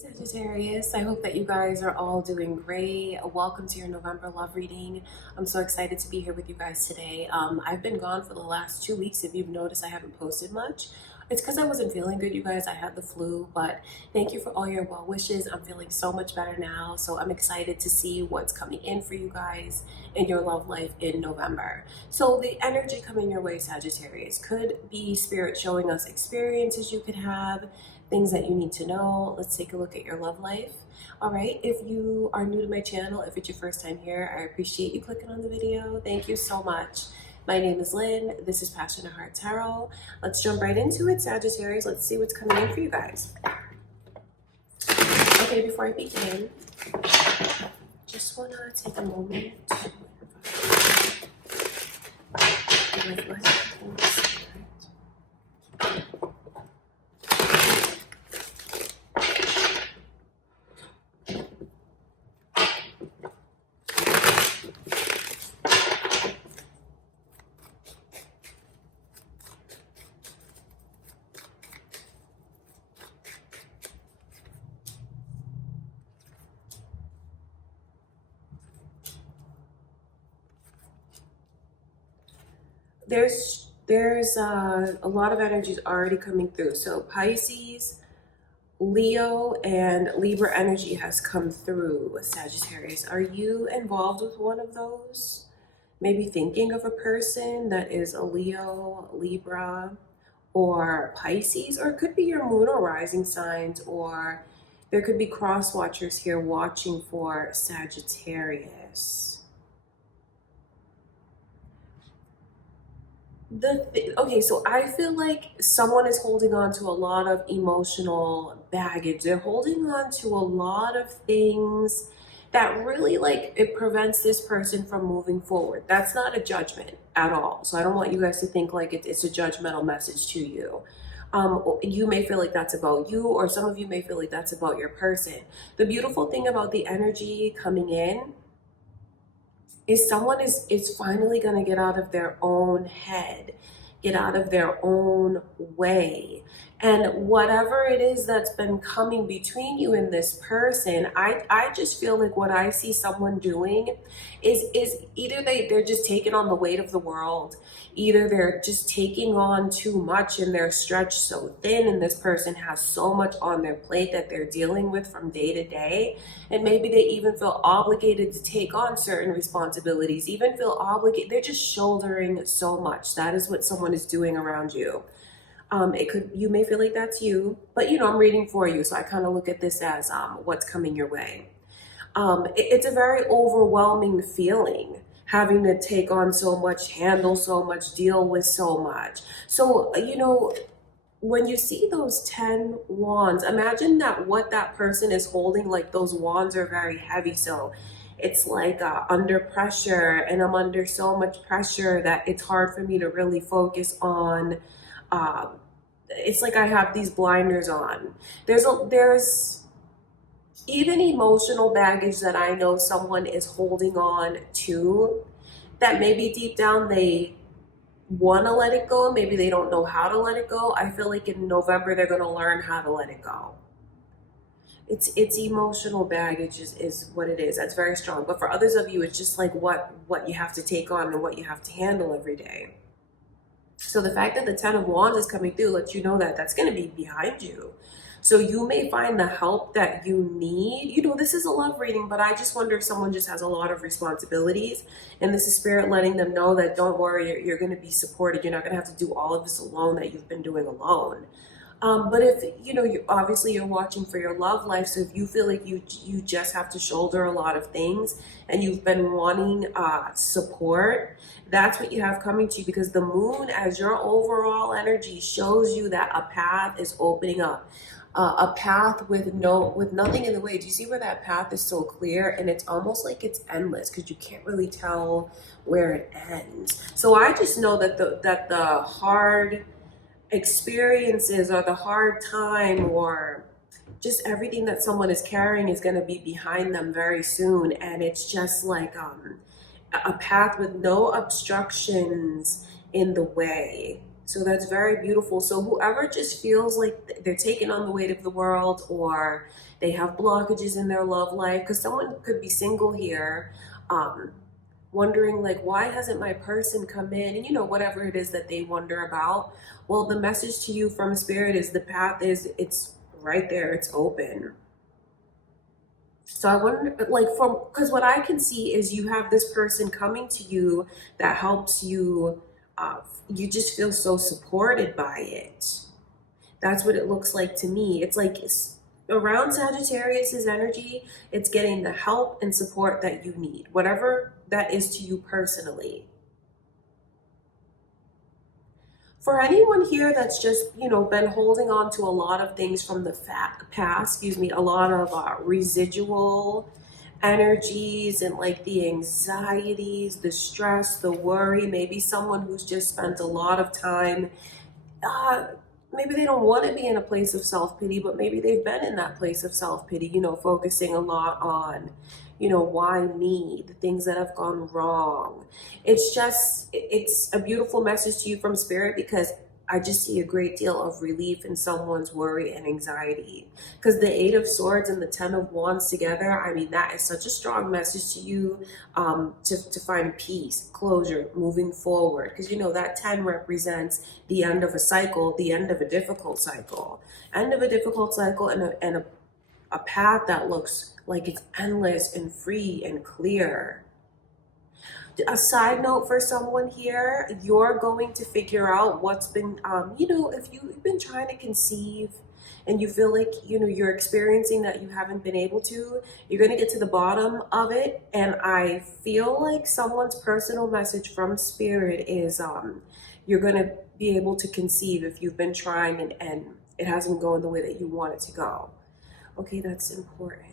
Sagittarius, I hope that you guys are all doing great. Welcome to your November love reading. I'm so excited to be here with you guys today. I've been gone for the last 2 weeks. If you've noticed, I haven't posted much. It's because I wasn't feeling good, you guys. I had the flu, but thank you for all your well wishes. I'm feeling so much better now, so I'm excited to see what's coming in for you guys in your love life in November. So the energy coming your way, Sagittarius, could be spirit showing us experiences you could have, things that you need to know. Let's take a look at your love life. All right, if you are new to my channel, if it's your first time here, I appreciate you clicking on the video. Thank you so much. My name is Lynn. This is Passionate Heart Tarot. Let's jump right into it, Sagittarius. Let's see what's coming in for you guys. Okay, before I begin, just want to take a moment to there's a lot of energies already coming through. So Pisces, Leo, and Libra energy has come through, Sagittarius. Are you involved with one of those? Maybe thinking of a person that is a Leo, Libra, or Pisces, or it could be your moon or rising signs, or there could be cross watchers here watching for Sagittarius. Okay, so I feel like someone is holding on to a lot of emotional baggage. They're holding on to a lot of things that really, like, it prevents this person from moving forward. That's not a judgment at all. So I don't want you guys to think like it's a judgmental message to you. You may feel like that's about you, or some of you may feel like that's about your person. The beautiful thing about the energy coming in is someone is finally going to get out of their own head, get out of their own way. And whatever it is that's been coming between you and this person, I just feel like what I see someone doing is either they're just taking on the weight of the world, either they're just taking on too much and they're stretched so thin, and this person has so much on their plate that they're dealing with from day to day, and maybe they even feel obligated to take on certain responsibilities, even feel obligated. They're just shouldering so much. That is what someone is doing around you. You may feel like that's you, but I'm reading for you, so I kind of look at this as what's coming your way. It's a very overwhelming feeling, having to take on so much, handle so much, deal with so much. So, when you see those 10 wands, imagine that what that person is holding, like those wands are very heavy. So it's like under pressure, and I'm under so much pressure that it's hard for me to really focus on. It's like I have these blinders on. There's even emotional baggage that I know someone is holding on to, that maybe deep down they want to let it go. Maybe they don't know how to let it go. I feel like in November they're going to learn how to let it go. It's emotional baggage is what it is. That's very strong. But for others of you, it's just like what you have to take on and what you have to handle every day. So the fact that the 10 of Wands is coming through lets you know that that's going to be behind you. So you may find the help that you need. This is a love reading, but I just wonder if someone just has a lot of responsibilities, and this is spirit letting them know that don't worry, you're going to be supported. You're not going to have to do all of this alone that you've been doing alone. But if obviously you're watching for your love life, so if you feel like you just have to shoulder a lot of things and you've been wanting support, that's what you have coming to you, because the moon as your overall energy shows you that a path is opening up. A path with nothing in the way. Do you see where that path is so clear? And it's almost like it's endless, because you can't really tell where it ends. So I just know that the hard experiences, or the hard time, or just everything that someone is carrying is going to be behind them very soon. And it's just like a path with no obstructions in the way. So that's very beautiful. So whoever just feels like they're taking on the weight of the world, or they have blockages in their love life, because someone could be single here, um, wondering like, why hasn't my person come in? And whatever it is that they wonder about. Well, the message to you from spirit is the path it's right there, it's open. So I wonder, like, because what I can see is you have this person coming to you that helps you. You just feel so supported by it. That's what it looks like to me. It's like around Sagittarius's energy, it's getting the help and support that you need, whatever that is to you personally. For anyone here that's just, been holding on to a lot of things from the past, a lot of residual energies and like the anxieties, the stress, the worry, maybe someone who's just spent a lot of time, uh, maybe they don't want to be in a place of self-pity, but maybe they've been in that place of self-pity, focusing a lot on, why me, the things that have gone wrong. It's a beautiful message to you from spirit, because I just see a great deal of relief in someone's worry and anxiety. Because the Eight of Swords and the Ten of Wands together, I mean, that is such a strong message to you, to find peace, closure, moving forward. Because, that 10 represents the end of a cycle, the end of a difficult cycle. End of a difficult cycle, and a path that looks like it's endless and free and clear. A side note for someone here, you're going to figure out what's been, if you've been trying to conceive and you feel like, you're experiencing that you haven't been able to, you're going to get to the bottom of it. And I feel like someone's personal message from spirit is, you're going to be able to conceive if you've been trying and it hasn't been going the way that you want it to go. Okay, that's important.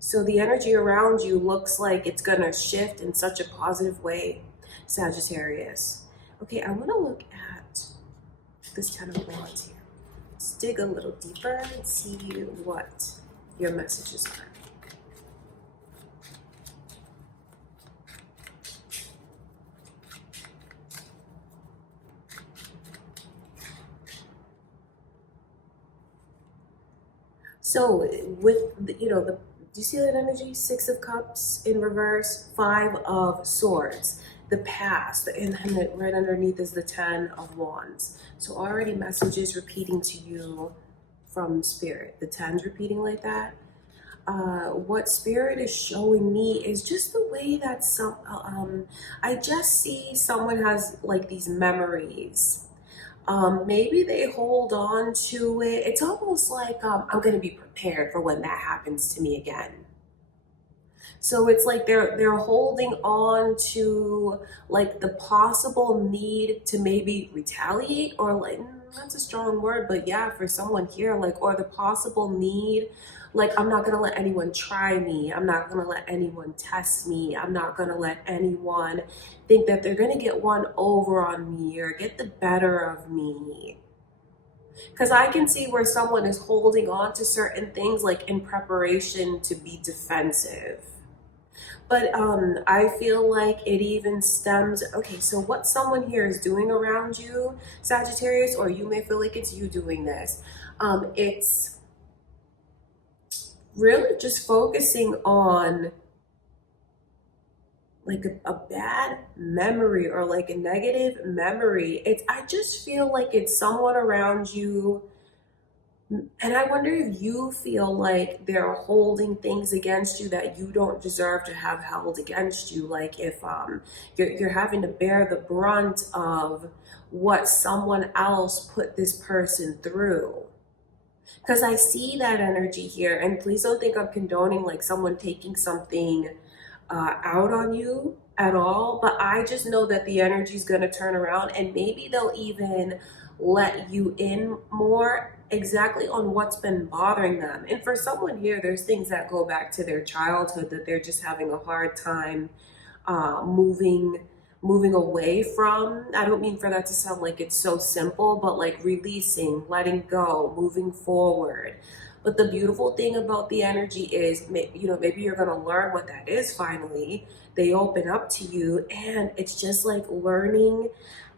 So the energy around you looks like it's going to shift in such a positive way, Sagittarius. Okay, I want to look at this Ten of Wands here. Let's dig a little deeper and see what your messages are. So with do you see that energy? Six of Cups in reverse, Five of Swords, the past, and then right underneath is the Ten of Wands. So already messages repeating to you from spirit. The 10's repeating like that. What spirit is showing me is just the way that I just see someone has like these memories. Maybe they hold on to it. It's almost like I'm going to be prepared for when that happens to me again. So it's like they're holding on to like the possible need to maybe retaliate, or like, that's a strong word, but yeah, for someone here, like, or the possible need, like, I'm not going to let anyone try me. I'm not going to let anyone test me. I'm not going to let anyone think that they're going to get one over on me or get the better of me. Because I can see where someone is holding on to certain things like in preparation to be defensive. But I feel like it even stems, okay, so what someone here is doing around you, Sagittarius, or you may feel like it's you doing this, it's really just focusing on like a bad memory or like a negative memory. I just feel like it's someone around you, and I wonder if you feel like they're holding things against you that you don't deserve to have held against you. Like if you're having to bear the brunt of what someone else put this person through. Because I see that energy here, and please don't think I'm condoning like someone taking something out on you at all, but I just know that the energy is going to turn around, and maybe they'll even let you in more exactly on what's been bothering them. And for someone here, there's things that go back to their childhood that they're just having a hard time moving away from. I don't mean for that to sound like it's so simple, but like releasing, letting go, moving forward. But the beautiful thing about the energy is, maybe you're going to learn what that is finally. They open up to you, and it's just like learning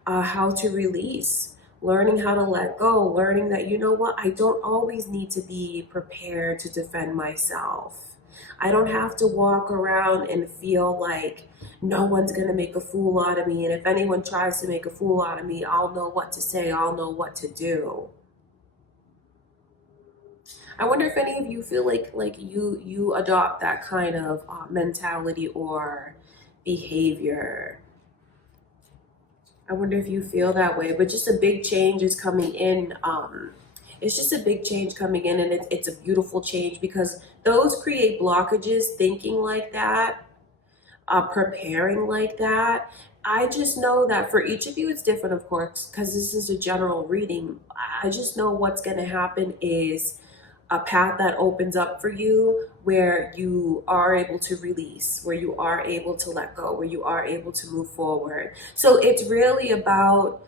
how to release, learning how to let go, learning that, you know what, I don't always need to be prepared to defend myself. I don't have to walk around and feel like no one's going to make a fool out of me. And if anyone tries to make a fool out of me, I'll know what to say, I'll know what to do. I wonder if any of you feel like you adopt that kind of mentality or behavior. I wonder if you feel that way, but just a big change is coming in. It's just a big change coming in, and it's a beautiful change, because those create blockages, thinking like that, preparing like that. I just know that for each of you, it's different, of course, because this is a general reading. I just know what's going to happen is a path that opens up for you where you are able to release, where you are able to let go, where you are able to move forward. So it's really about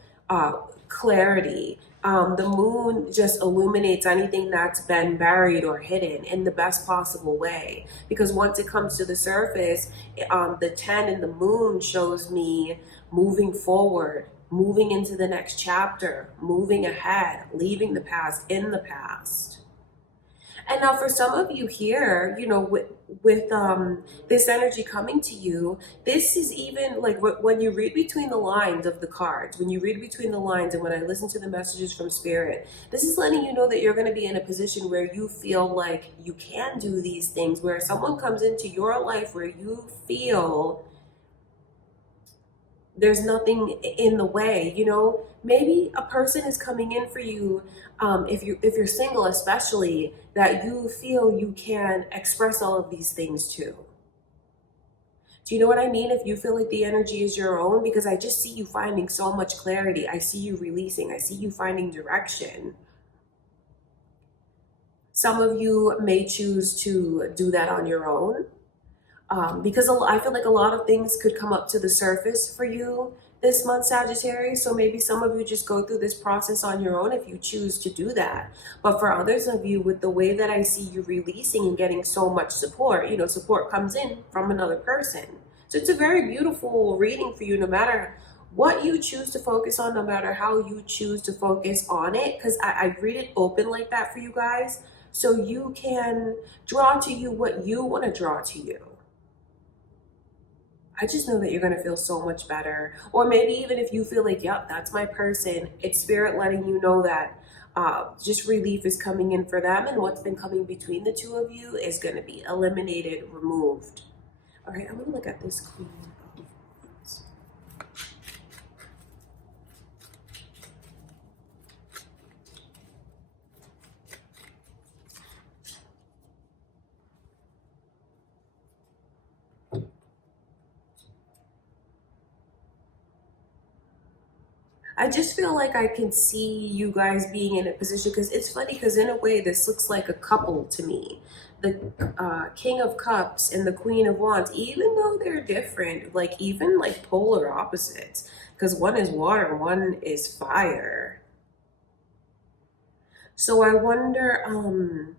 clarity. The moon just illuminates anything that's been buried or hidden in the best possible way, because once it comes to the surface, the 10 in the moon shows me moving forward, moving into the next chapter, moving ahead, leaving the past in the past. And now for some of you here, you know, with this energy coming to you, this is even like when you read between the lines of the cards, when you read between the lines, and when I listen to the messages from Spirit, this is letting you know that you're going to be in a position where you feel like you can do these things, where someone comes into your life where you feel there's nothing in the way. You know, maybe a person is coming in for you, if you're single especially, that you feel you can express all of these things to. Do you know what I mean? If you feel like the energy is your own, because I just see you finding so much clarity. I see you releasing. I see you finding direction. Some of you may choose to do that on your own. Because I feel like a lot of things could come up to the surface for you this month, Sagittarius. So maybe some of you just go through this process on your own if you choose to do that. But for others of you, with the way that I see you releasing and getting so much support, you know, support comes in from another person. So it's a very beautiful reading for you, no matter what you choose to focus on, no matter how you choose to focus on it, because I read it open like that for you guys, so you can draw to you what you want to draw to you. I just know that you're going to feel so much better. Or maybe even if you feel like, yep, that's my person, it's Spirit letting you know that just relief is coming in for them, and what's been coming between the two of you is going to be eliminated, removed. All right, I'm going to look at this Queen of Wands. I just feel like I can see you guys being in a position, because it's funny, because in a way this looks like a couple to me. The King of Cups and the Queen of Wands, even though they're different, like even like polar opposites, because one is water, one is fire. So I wonder,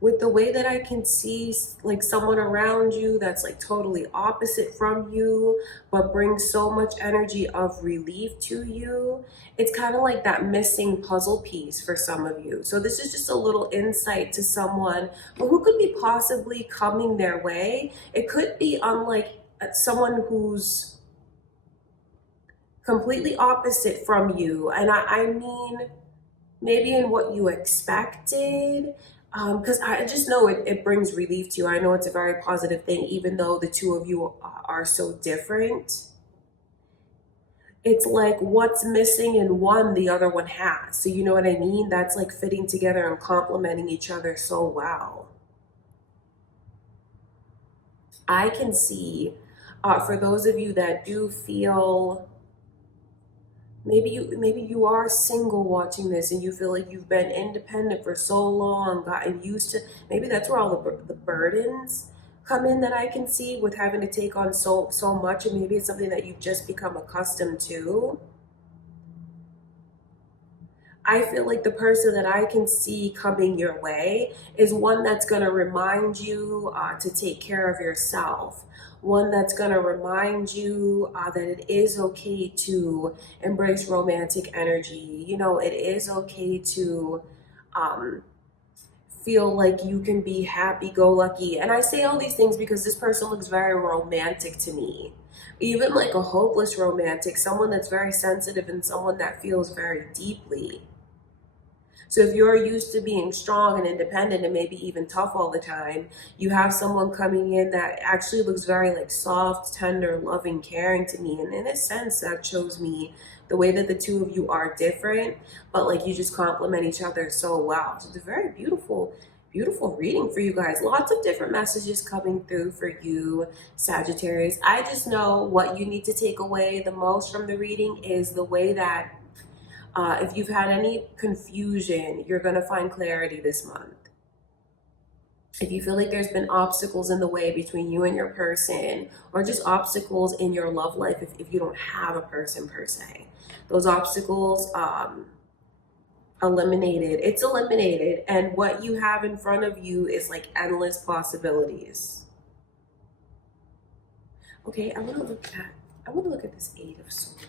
with the way that I can see like someone around you that's like totally opposite from you, but brings so much energy of relief to you, it's kind of like that missing puzzle piece for some of you. So this is just a little insight to someone who could be possibly coming their way. It could be unlike someone who's completely opposite from you. And I mean, maybe in what you expected, because I just know it brings relief to you. I know it's a very positive thing, even though the two of you are so different. It's like what's missing in one, the other one has. So you know what I mean? That's like fitting together and complementing each other so well. I can see, for those of you that do feel, maybe you are single watching this, and you feel like you've been independent for so long, gotten used to, maybe that's where all the burdens come in that I can see, with having to take on so much, and maybe it's something that you've just become accustomed to. I feel like the person that I can see coming your way is one that's going to remind you to take care of yourself, one that's going to remind you that it is okay to embrace romantic energy. You know, it is okay to feel like you can be happy-go-lucky. And I say all these things because this person looks very romantic to me. Even like a hopeless romantic, someone that's very sensitive and someone that feels very deeply. So if you're used to being strong and independent and maybe even tough all the time, you have someone coming in that actually looks very like soft, tender, loving, caring to me. And in a sense, that shows me the way that the two of you are different, but like you just complement each other so well. So it's a very beautiful, beautiful reading for you guys. Lots of different messages coming through for you, Sagittarius. I just know what you need to take away the most from the reading is the way that if you've had any confusion, you're going to find clarity this month. If you feel like there's been obstacles in the way between you and your person, or just obstacles in your love life if you don't have a person per se, those obstacles eliminated. It's eliminated, and what you have in front of you is like endless possibilities. Okay, I want to look at this Eight of Swords.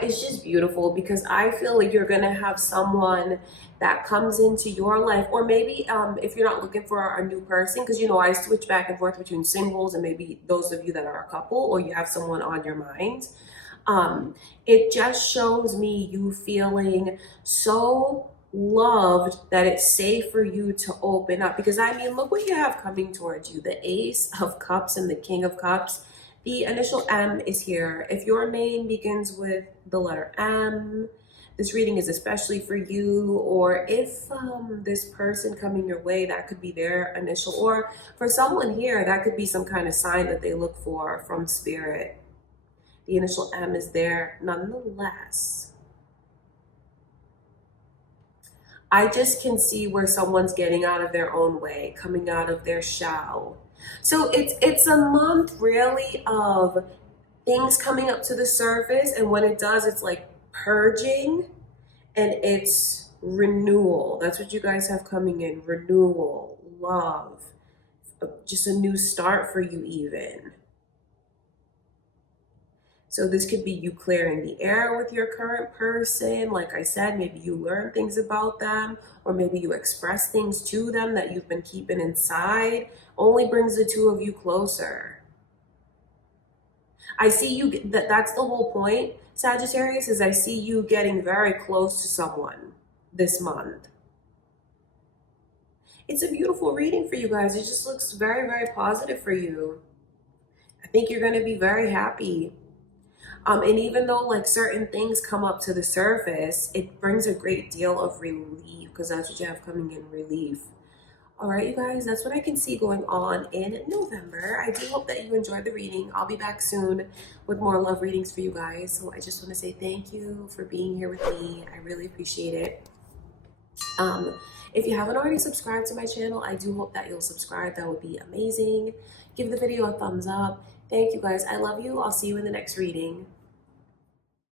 It's just beautiful because I feel like you're gonna have someone that comes into your life, or maybe if you're not looking for a new person, because you know I switch back and forth between singles and maybe those of you that are a couple or you have someone on your mind. It just shows me you feeling so loved that it's safe for you to open up, because I mean, look what you have coming towards you, the Ace of Cups and the King of Cups. The initial M is here. If your name begins with the letter M, this reading is especially for you. Or if this person coming your way, that could be their initial, or for someone here, that could be some kind of sign that they look for from spirit. The initial M is there nonetheless. I just can see where someone's getting out of their own way, coming out of their shell. So it's a month really of things coming up to the surface, and when it does, it's like purging and it's renewal. That's what you guys have coming in. Renewal, love, just a new start for you even. So this could be you clearing the air with your current person. Like I said, maybe you learn things about them, or maybe you express things to them that you've been keeping inside. Only brings the two of you closer. I see you, that's the whole point, Sagittarius, is I see you getting very close to someone this month. It's a beautiful reading for you guys. It just looks very, very positive for you. I think you're going to be very happy. And even though like certain things come up to the surface, it brings a great deal of relief, because that's what you have coming in, relief. All right, you guys, that's what I can see going on in November. I do hope that you enjoyed the reading. I'll be back soon with more love readings for you guys. So I just want to say thank you for being here with me. I really appreciate it. If you haven't already subscribed to my channel, I do hope that you'll subscribe. That would be amazing. Give the video a thumbs up. Thank you guys. I love you. I'll see you in the next reading.